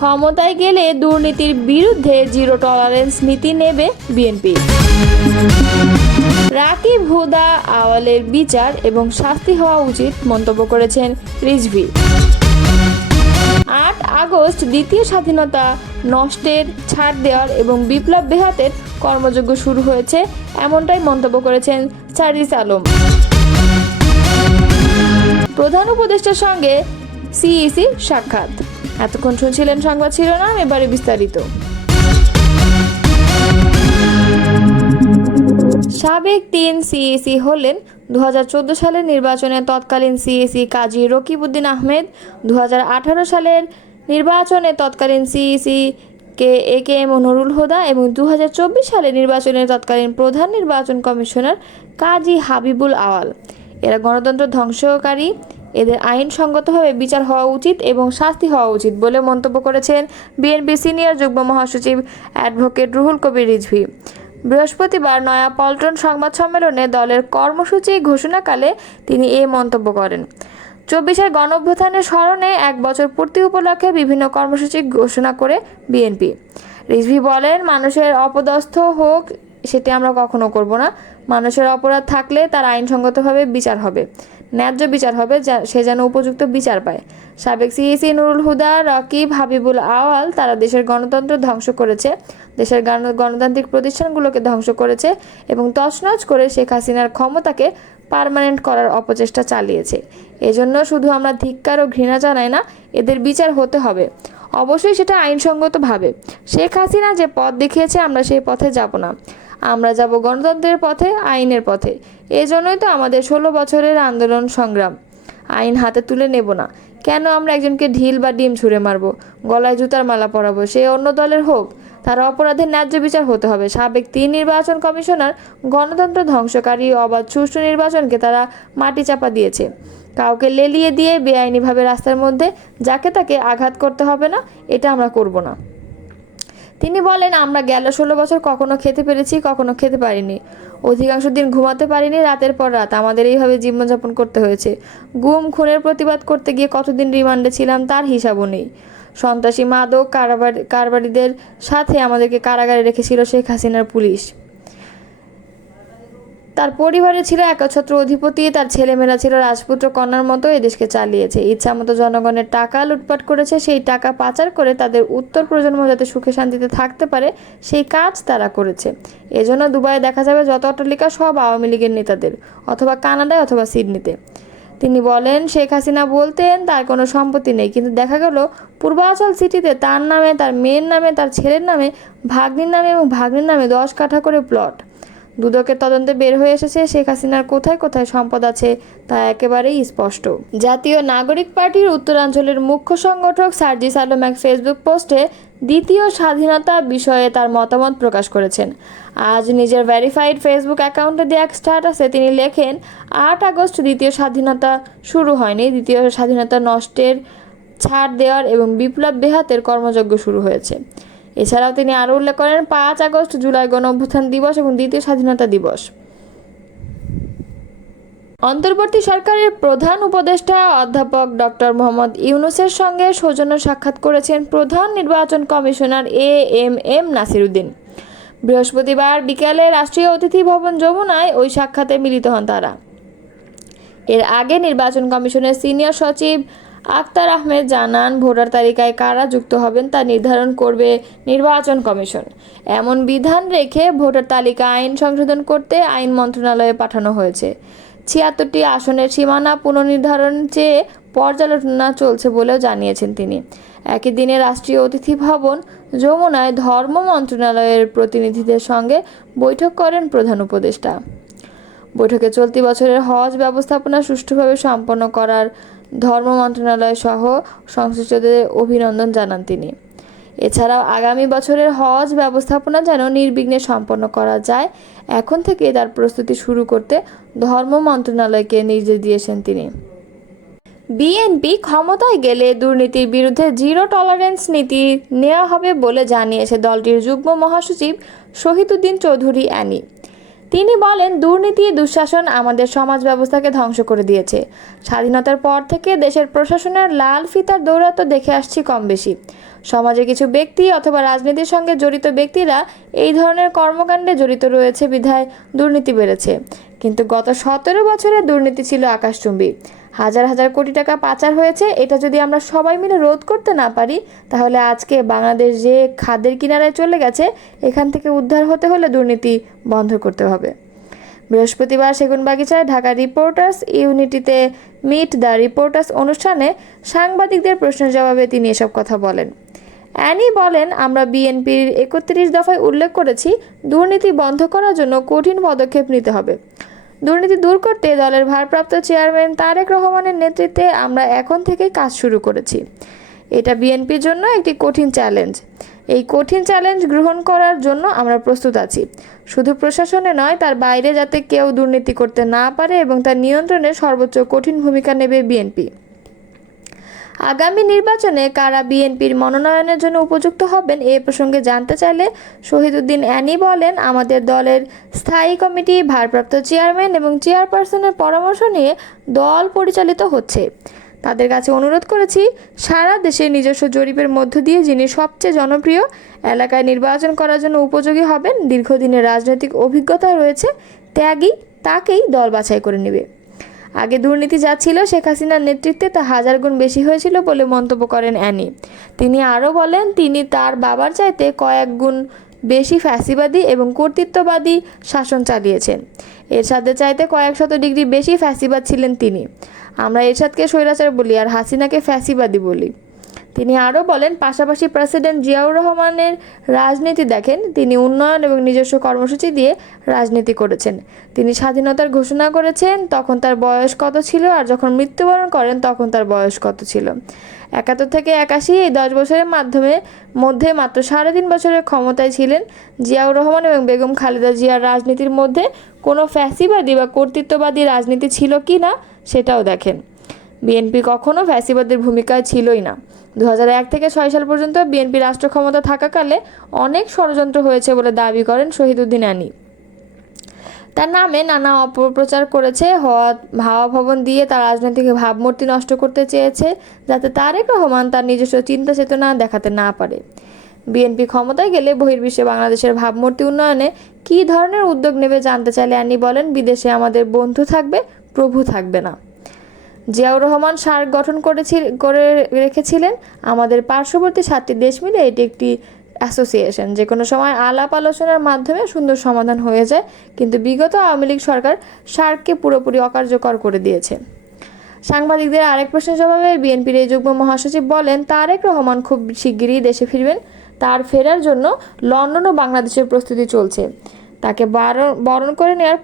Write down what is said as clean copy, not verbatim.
ক্ষমতায় গেলে দুর্নীতির বিরুদ্ধে জিরো টলারেন্স নীতি নেবে বিএনপি। রাকিব হুদা আওয়ালের বিচার এবং শাস্তি হওয়া উচিত মন্তব্য করেছেন রিজভী। 8 আগস্ট দ্বিতীয় স্বাধীনতা নষ্টের ছাড় দেওয়ার এবং বিপ্লব বেহাতের কর্মযজ্ঞ শুরু হয়েছে, এমনটাই মন্তব্য করেছেন সার্জিস আলম। প্রধান উপদেষ্টার সঙ্গে সিইসি সাক্ষাৎ। এতক্ষণ শুনছিলেন সংবাদ শিরোনাম, এবারে বিস্তারিত। সাবেক 3 সিইসি হলেন 2014 সালের নির্বাচনে তৎকালীন সিইসি কাজী রকিবউদ্দিন আহমেদ, 2018 সালের নির্বাচনে তৎকালীন সিইসি একেএম নুরুল হুদা এবং 2024 সালের নির্বাচনে তৎকালীন প্রধান নির্বাচন কমিশনার কাজী হাবিবুল আওয়াল। এরা গণতন্ত্র ধ্বংসকারী, এদের আইনসঙ্গতভাবে বিচার হওয়া উচিত এবং শাস্তি হওয়া উচিত বলে মন্তব্য করেছেন বিএনপি সিনিয়র যুগ্ম মহাসচিব অ্যাডভোকেট রুহুল কবির রিজভী। বৃহস্পতিবার নয়াপল্টন সংবাদ সম্মেলনে দলের কর্মসূচি ঘোষণাকালে তিনি এই মন্তব্য করেন। 24-এর গণঅভ্যুত্থানের স্মরণে 1 বছর পূর্তি উপলক্ষে বিভিন্ন কর্মসূচি ঘোষণা করে বিএনপি। রিজভী বলেন, মানুষের অপদস্থ হোক সেটি আমরা কখনো করব না। মানুষের অপরাধ থাকলে তার আইনসঙ্গতভাবে বিচার হবে, ন্যায্য বিচার হবে, সে যেন উপযুক্ত বিচার পায়। সাবেক সিইসি নুরুল হুদা, রাকিব, হাবিবুল আওয়াল তারা দেশের গণতন্ত্র ধ্বংস করেছে, দেশের গণতান্ত্রিক প্রতিষ্ঠানগুলোকে ধ্বংস করেছে এবং তছনছ করে শেখ হাসিনার ক্ষমতাকে পার্মানেন্ট করার অপচেষ্টা চালিয়েছে। এজন্য শুধু আমরা ধিক্কার ও ঘৃণা জানাই না, এদের বিচার হতে হবে, অবশ্যই সেটা আইনসঙ্গতভাবে। শেখ হাসিনা যে পথ দেখিয়েছে আমরা সেই পথে যাব না, আমরা যাব গণতন্ত্রের পথে, আইনের পথে। এজন্যই তো আমাদের 16 বছরের আন্দোলন সংগ্রাম। আইন হাতে তুলে নেব না। কেন আমরা একজনকে ঢিল বা ডিম ছুঁড়ে মারব, গলায় জুতার মালা পরাবো? সে অন্য দলের হোক, তার অপরাধের ন্যায্য বিচার হতে হবে। সাবেক 3 নির্বাচন কমিশনার গণতন্ত্র ধ্বংসকারী, অবাধ সুষ্ঠু নির্বাচনকে তারা মাটি চাপা দিয়েছে। কাউকে লেলিয়ে দিয়ে বেআইনিভাবে রাস্তার মধ্যে যাকে তাকে আঘাত করতে হবে না, এটা আমরা করব না। তিনি বলেন, আমরা গেল 16 বছর কখনো খেতে পেরেছি, কখনো খেতে পারিনি, অধিকাংশ দিন ঘুমাতে পারিনি, রাতের পর রাত আমাদের এইভাবে জীবনযাপন করতে হয়েছে। গুম খুনের প্রতিবাদ করতে গিয়ে কতদিন রিমান্ডে ছিলাম তার হিসাবও নেই। সন্ত্রাসী, মাদক কারবারিদের সাথে আমাদেরকে কারাগারে রেখেছিল শেখ হাসিনার পুলিশ। তার পরিবারে ছিল একচ্ছত্র অধিপতি, তার ছেলেমেয়েরা ছিল রাজপুত্র কন্যার মতো এদেশকে চালিয়েছে। ইচ্ছামতো জনগণের টাকা লুটপাট করেছে, সেই টাকা পাচার করে তাদের উত্তর প্রজন্ম যাতে সুখে শান্তিতে থাকতে পারে সেই কাজ তারা করেছে। এজন্য দুবাইয়ে দেখা যাবে যত অট্টালিকা সব আওয়ামী লীগের নেতাদের, অথবা কানাডায় অথবা সিডনিতে। তিনি বলেন, শেখ হাসিনা বলতেন তার কোনো সম্পত্তি নেই, কিন্তু দেখা গেল পূর্বাচল সিটিতে তার নামে, তার মেয়ের নামে, তার ছেলের নামে, ভাগ্নির নামে এবং ভাগ্নির নামে 10 কাঠা করে প্লট। দুদকের তদন্তে বের হয়ে এসেছে শেখ হাসিনার কোথায় কোথায় সম্পদ আছে তা একেবারেই স্পষ্ট। জাতীয় নাগরিক পার্টির উত্তরাঞ্চলের মুখ্য সংগঠক সার্জিস আলম এক ফেসবুক পোস্টে দ্বিতীয় স্বাধীনতা বিষয়ে তার মতামত প্রকাশ করেছেন। আজ নিজের ভেরিফাইড ফেসবুক অ্যাকাউন্টে দেওয়া এক স্ট্যাটাসে তিনি লেখেন, 8 আগস্ট দ্বিতীয় স্বাধীনতা শুরু হয়নি, দ্বিতীয় স্বাধীনতা নষ্টের ছাড় দেওয়ার এবং বিপ্লব বেহাতের কর্মযজ্ঞ শুরু হয়েছে। এছাড়াও তিনি আরও উল্লেখ করেন 5 আগস্ট জুলাই গণঅভ্যুত্থান দিবস এবং দ্বিতীয় স্বাধীনতা দিবস। অন্তর্বর্তী সরকারের প্রধান উপদেষ্টা অধ্যাপক ডক্টর মোহাম্মদ ইউনূসের সঙ্গে সৌজন্য সাক্ষাৎ করেছেন প্রধান নির্বাচন কমিশনার এএমএম নাসির উদ্দিন। বৃহস্পতিবার বিকেলে রাষ্ট্রীয় অতিথি ভবন যমুনায় ওই সাক্ষাতে মিলিত হন তারা। এর আগে নির্বাচন কমিশনের সিনিয়র সচিব আক্তার আহমেদ জানান, ভোটার তালিকায় কারা যুক্ত হবেন তা নির্ধারণ করবে নির্বাচন কমিশন। এমন বিধান রেখে ভোটার তালিকা আইন সংশোধন করতে আইন মন্ত্রণালয়ে পাঠানো হয়েছে। 76টি আসনের সীমানা পুনর্নির্ধারণ চেয়ে পর্যালোচনা চলছে বলেও জানিয়েছেন তিনি। একই দিনে রাষ্ট্রীয় অতিথি ভবন যমুনায় ধর্ম মন্ত্রণালয়ের প্রতিনিধিদের সঙ্গে বৈঠক করেন প্রধান উপদেষ্টা। বৈঠকে চলতি বছরের হজ ব্যবস্থাপনা সুষ্ঠুভাবে সম্পন্ন করার ধর্ম মন্ত্রণালয় সহ সংশ্লিষ্টদের অভিনন্দন জানান তিনি। এছাড়াও আগামী বছরের হজ ব্যবস্থাপনা যেন নির্বিঘ্নে সম্পন্ন করা যায়, এখন থেকে তার প্রস্তুতি শুরু করতে ধর্ম মন্ত্রণালয়কে নির্দেশ দিয়েছেন তিনি। বিএনপি ক্ষমতায় গেলে দুর্নীতির বিরুদ্ধে জিরো টলারেন্স নীতি নেওয়া হবে বলে জানিয়েছে দলটির যুগ্ম মহাসচিব শহীদউদ্দীন চৌধুরী অ্যানি। তিনি বলেন, দুর্নীতি দুঃশাসন আমাদের সমাজ ব্যবস্থাকে ধ্বংস করে দিয়েছে। স্বাধীনতার পর থেকে দেশের প্রশাসনের লাল ফিতার দৌরাত্ম্য দেখে আসছি কম বেশি। সমাজে কিছু ব্যক্তি অথবা রাজনীতির সঙ্গে জড়িত ব্যক্তিরা এই ধরনের কর্মকাণ্ডে জড়িত রয়েছে বিধায় দুর্নীতি বেড়েছে। কিন্তু গত 17 বছরে দুর্নীতি ছিল আকাশচুম্বী। হাজার হাজার কোটি টাকা পাচার হয়েছে। এটা যদি আমরা সবাই মিলে রোধ করতে না পারি, তাহলে আজকে বাংলাদেশ যে খাদের কিনারায় চলে গেছে, এখান থেকে উদ্ধার হতে হলে দুর্নীতি বন্ধ করতে হবে। বৃহস্পতিবার সেগুনবাগিচায় ঢাকা রিপোর্টার্স ইউনিটিতে মিট দ্য রিপোর্টার্স অনুষ্ঠানে সাংবাদিকদের প্রশ্নের জবাবে তিনি এসব কথা বলেন। অ্যানি বলেন, আমরা বিএনপির 31 দফায় উল্লেখ করেছি, দুর্নীতি বন্ধ করার জন্য কঠিন পদক্ষেপ নিতে হবে। দুর্নীতি দূর করতে দলের ভারপ্রাপ্ত চেয়ারম্যান তারেক রহমানের নেতৃত্বে আমরা এখন থেকেই কাজ শুরু করেছি। এটা বিএনপির জন্য একটি কঠিন চ্যালেঞ্জ। এই কঠিন চ্যালেঞ্জ গ্রহণ করার জন্য আমরা প্রস্তুত আছি। শুধু প্রশাসনে নয়, তার বাইরে যাতে কেউ দুর্নীতি করতে না পারে এবং তার নিয়ন্ত্রণে সর্বোচ্চ কঠিন ভূমিকা নেবে বিএনপি। আগামী নির্বাচনে কারা বিএনপির মনোনয়নের জন্য উপযুক্ত হবেন এ প্রসঙ্গে জানতে চাইলে শহীদুদ্দিন অ্যানি বলেন, আমাদের দলের স্থায়ী কমিটি, ভারপ্রাপ্ত চেয়ারম্যান এবং চেয়ারপারসনের পরামর্শ নিয়ে দল পরিচালিত হচ্ছে। তাদের কাছে অনুরোধ করেছি, সারা দেশে নিজস্ব জরিপের মধ্য দিয়ে যিনি সবচেয়ে জনপ্রিয়, এলাকায় নির্বাচন করার জন্য উপযোগী হবেন, দীর্ঘদিনের রাজনৈতিক অভিজ্ঞতা রয়েছে, ত্যাগী, তাকেই দল বাছাই করে নেবে। আগে দুর্নীতি যা ছিল শেখ হাসিনার নেতৃত্বে তা 1000 গুণ বেশি হয়েছিল বলে মন্তব্য করেন অ্যানি। তিনি আরও বলেন, তিনি তার বাবার চাইতে কয়েক গুণ বেশি ফ্যাসিবাদী এবং কর্তৃত্ববাদী শাসন চালিয়েছেন। এরশাদের চাইতে কয়েক শত ডিগ্রি বেশি ফ্যাসিবাদ ছিলেন তিনি। আমরা এরশাদকে স্বৈরাচার বলি আর হাসিনাকে ফ্যাসিবাদী বলি। তিনি আরও বলেন, পাশাপাশি প্রেসিডেন্ট জিয়াউর রহমানের রাজনীতি দেখেন। তিনি উন্নয়ন এবং নিজস্ব কর্মসূচি দিয়ে রাজনীতি করেছেন। তিনি স্বাধীনতার ঘোষণা করেছেন, তখন তার বয়স কত ছিল, আর যখন মৃত্যুবরণ করেন তখন তার বয়স কত ছিল। 71 থেকে 81 এই 10 বছরের মধ্যে মাত্র 3.5 বছরের ক্ষমতায় ছিলেন জিয়াউর রহমান এবং বেগম খালেদা জিয়ার রাজনীতির মধ্যে কোনো ফ্যাসিবাদী বা কর্তৃত্ববাদী রাজনীতি ছিল কি না সেটাও দেখেন। বিএনপি কখনো ফ্যাসিবাদের ভূমিকায় ছিলই না। 2001 থেকে 6 সাল পর্যন্ত বিএনপি রাষ্ট্র ক্ষমতা থাকাকালে অনেক ষড়যন্ত্র হয়েছে বলে দাবি করেন শহীদুদ্দিন অ্যানি। তার নামে নানা অপপ্রচার করেছে, হাওয়া ভবন দিয়ে তার রাজনৈতিক ভাবমূর্তি নষ্ট করতে চেয়েছে, যাতে তারেক রহমান তার নিজস্ব চিন্তা চেতনা দেখাতে না পারে। বিএনপি ক্ষমতায় গেলে বহির্বিশ্বে বাংলাদেশের ভাবমূর্তি উন্নয়নে কী ধরনের উদ্যোগ নেবে জানতে চাইলে অ্যানি বলেন, বিদেশে আমাদের বন্ধু থাকবে, প্রভু থাকবে না। জিয়াউর রহমান সার্ক গঠন করে রেখেছিলেন। আমাদের পার্শ্ববর্তী 7টি দেশ মিলে এটি একটি অ্যাসোসিয়েশন। যে কোনো সময় আলাপ আলোচনার মাধ্যমে সুন্দর সমাধান হয়ে যায়, কিন্তু বিগত আওয়ামী লীগ সরকার সার্ককে পুরোপুরি অকার্যকর করে দিয়েছে। সাংবাদিকদের আরেক প্রশ্নের জবাবে বিএনপির এই যুগ্ম মহাসচিব বলেন, তারেক রহমান খুব শিগগিরই দেশে ফিরবেন। তার ফেরার জন্য লন্ডন ও বাংলাদেশের প্রস্তুতি চলছে। তাকে বরণ করে নেওয়ার